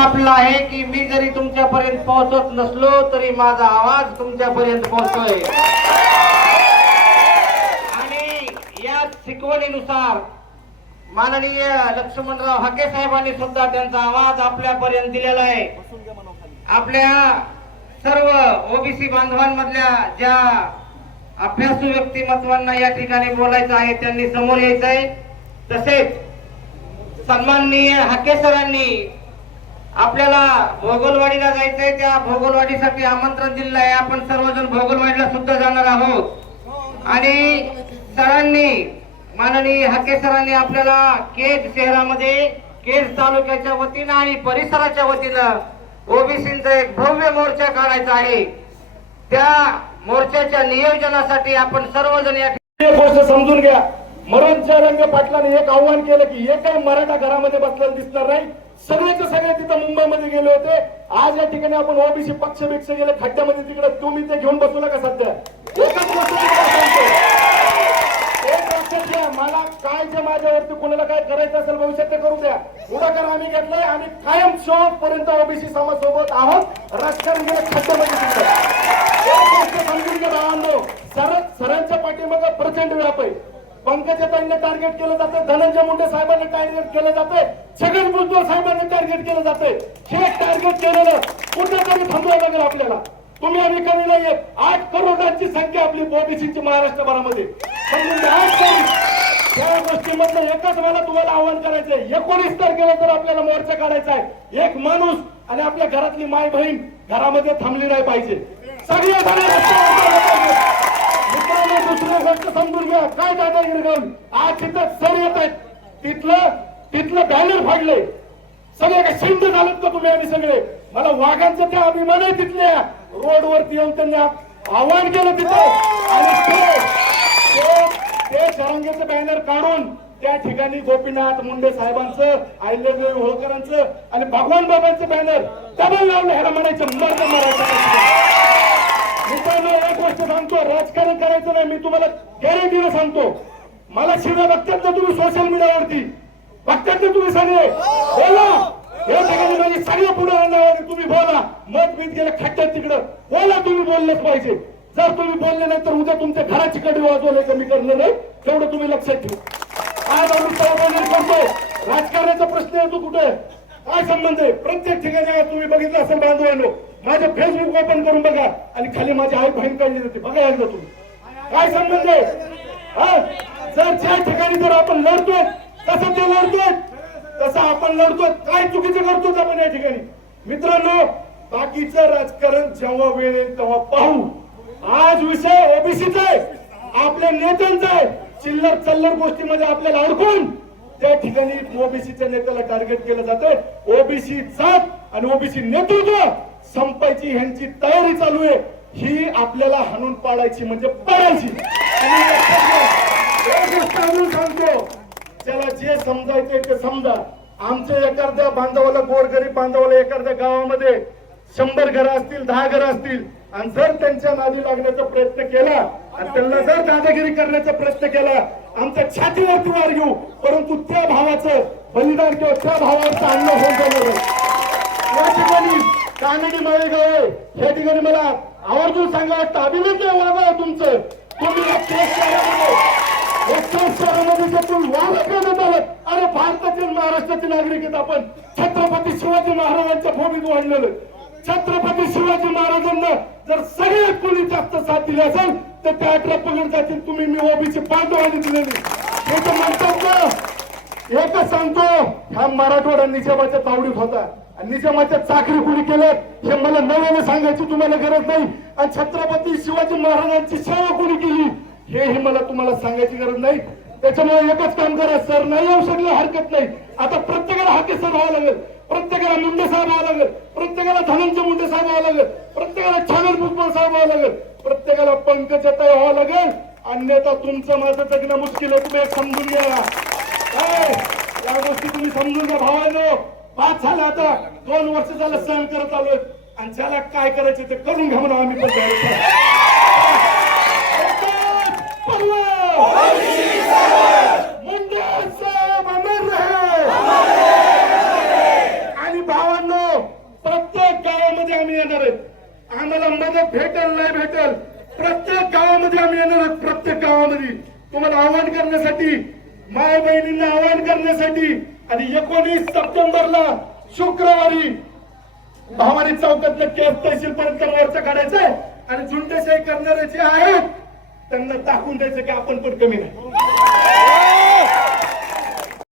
आपला आहे की मी जरी तुमच्यापर्यंत पोहोचत नसलो तरी माझा आवाज तुमच्यापर्यंत पोहोचतोय आणि या शिकवणीनुसार माननीय लक्ष्मणराव हाके साहेबांनी सुद्धा त्यांचा आवाज आपल्यापर्यंत दिलेला आहे। आपल्या सर्व ओबीसी बांधवांमधल्या ज्या अभ्यासू व्यक्तिमत्वांना या ठिकाणी बोलायचं आहे त्यांनी समोर यायचं आहे। तसेच सन्माननीय हाके सरांनी आपल्याला भोगलवाडीला जायचंय, त्या भोगलवाडीसाठी आमंत्रण दिलं आहे। आपण सर्वजण भोगलवाडीला सुद्धा जाणार आहोत आणि सरांनी माननीय हाके सरांनी आपल्याला केज शहरामध्ये केज तालुक्याच्या वतीनं आणि परिसराच्या वतीनं ओबीसींचा एक भव्य मोर्चा काढायचा आहे। त्या मोर्चाच्या नियोजनासाठी आपण सर्वजण या ठिकाणी गोष्ट समजून घ्या। मनोज रंग पाटलांनी एक आव्हान केलं की एकही मराठा घरामध्ये बसलेला दिसणार नाही। सगळेचे सगळे तिथं मुंबईमध्ये गेले होते। आज या ठिकाणी आपण ओबीसी पक्ष गेले खड्ड्यामध्ये, तिकडे तुम्ही ते घेऊन बसू नका। सध्या एकच गोष्ट सांगतो, एक लक्षात घ्या, मला काय जे माझ्यावरती कोणाला काय करायचं असेल भविष्यात ते करू द्या। पुढाकार आम्ही घेतलाय आणि कायम शेवटपर्यंत ओबीसी समाज सोबत आहोत। राजकारण गेलं खड्ड्यामध्ये समजून घ्या भावांनो। सरांच्या पाठीमागे प्रचंड व्याप आहे। पंकजाताईंना टार्गेट केलं जातं, धनंजय मुंडे साहेबांना टार्गेट केलं जातं, छगन भुजबळ साहेबांना टार्गेट केलं जातं। हे टार्गेट केलेलं कुठेतरी थांबवावं लागेल आपल्याला। तुम्ही आम्ही कमी नाहीये। 8 करोडांची संख्या आपली ओबीसीची महाराष्ट्रभरामध्ये, समजून घ्या 8 करोड। या गोष्टीमधलं एकच मला तुम्हाला आव्हान करायचंय, 19 तारखेला जर आपल्याला मोर्चा काढायचा आहे, एक माणूस आणि आपल्या घरातली माय बहीण घरामध्ये थांबली नाही पाहिजे। सगळे दुसरी गोष्ट समजून घ्या, काय दादागिरी करून आज तिथं सर येत आहेत, तिथलं बॅनर फाडले, सगळे काय शिंद झालेत का तुम्ही? आम्ही सगळे मला वाघांचं त्या अभिमान आहे तिथल्या रोडवरती येऊन त्यांनी आव्हान केलं तिथे आणि ते जरांगेचं बॅनर काढून त्या ठिकाणी गोपीनाथ मुंडे साहेबांचं, अहिल्यादेवी होळकरांचं आणि भगवान बाबांचं बॅनर डबल लावलं। ह्याला म्हणायचं मर्द मराठा। मित्रांनो एक गोष्ट सांगतो, राजकारण करायचं नाही, मी तुम्हाला गॅरंटीने सांगतो। मला शिव्या बघतात ना तुम्ही सोशल मीडियावरती, बघतात ना तुम्ही सगळे, बोला या ठिकाणी माझी सगळ्या पुढे आणण्यावर तुम्ही बोला। मत बीत गेलं खड्ड्यात तिकडं बोला, तुम्ही बोललंच पाहिजे। जर तुम्ही बोलले नाही तर उद्या तुमच्या घराची कडी वाजवले कमी करणार नाही, तेवढं तुम्ही लक्षात ठेवा। आज आम्ही चौघांनी करतो, राजकारणाचा प्रश्न येतो कुठे काय संबंध आहे? प्रत्येक ठिकाणी तुम्ही बघितलं असेल बांधवांनो, माझं फेसबुक ओपन करून बघा आणि खाली माझी आई बहीण काढली जाते, बघा एकदा तुम्ही काय संबंध आहे। जर ज्या ठिकाणी जर आपण लढतोय तसं ते लढतोय, तसं आपण लढतोय, काय चुकीचं करतोच आपण या ठिकाणी। मित्रांनो बाकीचं राजकारण जेव्हा वेळ येईल तेव्हा पाहू। आज विषय ओबीसीचा आहे, आपल्या नेत्यांचा आहे। चिल्लर चल्लर गोष्टीमध्ये आपल्याला अडकून त्या ठिकाणी ओबीसीच्या नेत्याला टार्गेट केलं जातं। ओबीसी जात आणि ओबीसी नेतृत्व संपायची ह्यांची तयारी चालू आहे, ही आपल्याला हाणून पाडायची म्हणजे पाडायची। सांगतो त्याला जे समजायचे ते समजा। आमच्या एखाद्या बांधवाला, गोरगरीब बांधवाला एखाद्या गावामध्ये 100 घरं असतील, 10 घरं असतील आणि जर त्यांच्या नादी लागण्याचा प्रयत्न केला आणि त्यांना जर दादागिरी करण्याचा प्रयत्न केला, आमच्या छातीवरती वार घेऊ, परंतु त्या भावाचं बलिदान किंवा त्या भावाचं अन्न होऊन जाणार आहे। या ठिकाणी कानडी माळेगाव आहे, या ठिकाणी मला आवर्जून सांगा वाटतं, अभिनंदन वागा तुमचं। तुम्ही अरे भारताचे महाराष्ट्राचे नागरिक आहेत आपण। छत्रपती शिवाजी महाराजांच्या भूमीत वाढलेलं, छत्रपती शिवाजी महाराजांना जर सगळ्यात कोणी जास्त साथ दिली असेल तर त्या 18 पगड जातील। तुम्ही मी ओबीसी बांधवांनी दिलेली हे तर म्हणतात ना। एकच सांगतो, ह्या मराठवाडा निजामाच्या तावडीत होता आणि निजामाच्या चाकरी कुणी केलं हे मला नव्याने सांगायची तुम्हाला गरज नाही, आणि छत्रपती शिवाजी महाराजांची सेवा कुणी केली हेही मला तुम्हाला सांगायची गरज नाही। त्याच्यामुळे एकच काम करा, सर नाही येऊ शकलं हरकत नाही. आता प्रत्येकाला हाके सर व्हावं लागेल, प्रत्येकाला मुंडे साहेब व्हावं लागेल, प्रत्येकाला धनंजय मुंडे साहेब व्हावं लागेल, प्रत्येकाला छगन भुजबळ साहेब व्हावं लागेल, प्रत्येकाला पंकज ताई व्हावं लागेल. अन्यथा तुमचं माझं जगणं मुश्किल आहे. तुम्ही एक समजून घ्या काय, या गोष्टी तुम्ही समजून घ्या भावांनो. पाच झालं आता 2 वर्ष झालं सहन करत आलोय आणि ज्याला काय करायचं ते करून घ्या म्हणून आम्ही पण मुंडे साहेब अमर रहे. आणि भावांनो प्रत्येक गावामध्ये आम्ही येणार आहेत. आम्हाला मदत भेटेल नाही भेटेल, प्रत्येक गावामध्ये आम्ही येणार आहोत. प्रत्येक गावामध्ये तुम्हाला आवाहन करण्यासाठी, माय बहिणींना आवाहन करण्यासाठी. आणि 19 सप्टेंबरला शुक्रवारी भावानी चौकातलं केस तहसील पर्यंत मोर्चा काढायचा आहे आणि झुंडशाही करणारे जे आहेत त्यांना दाखवून द्यायचं की आपण पण कमी नाही.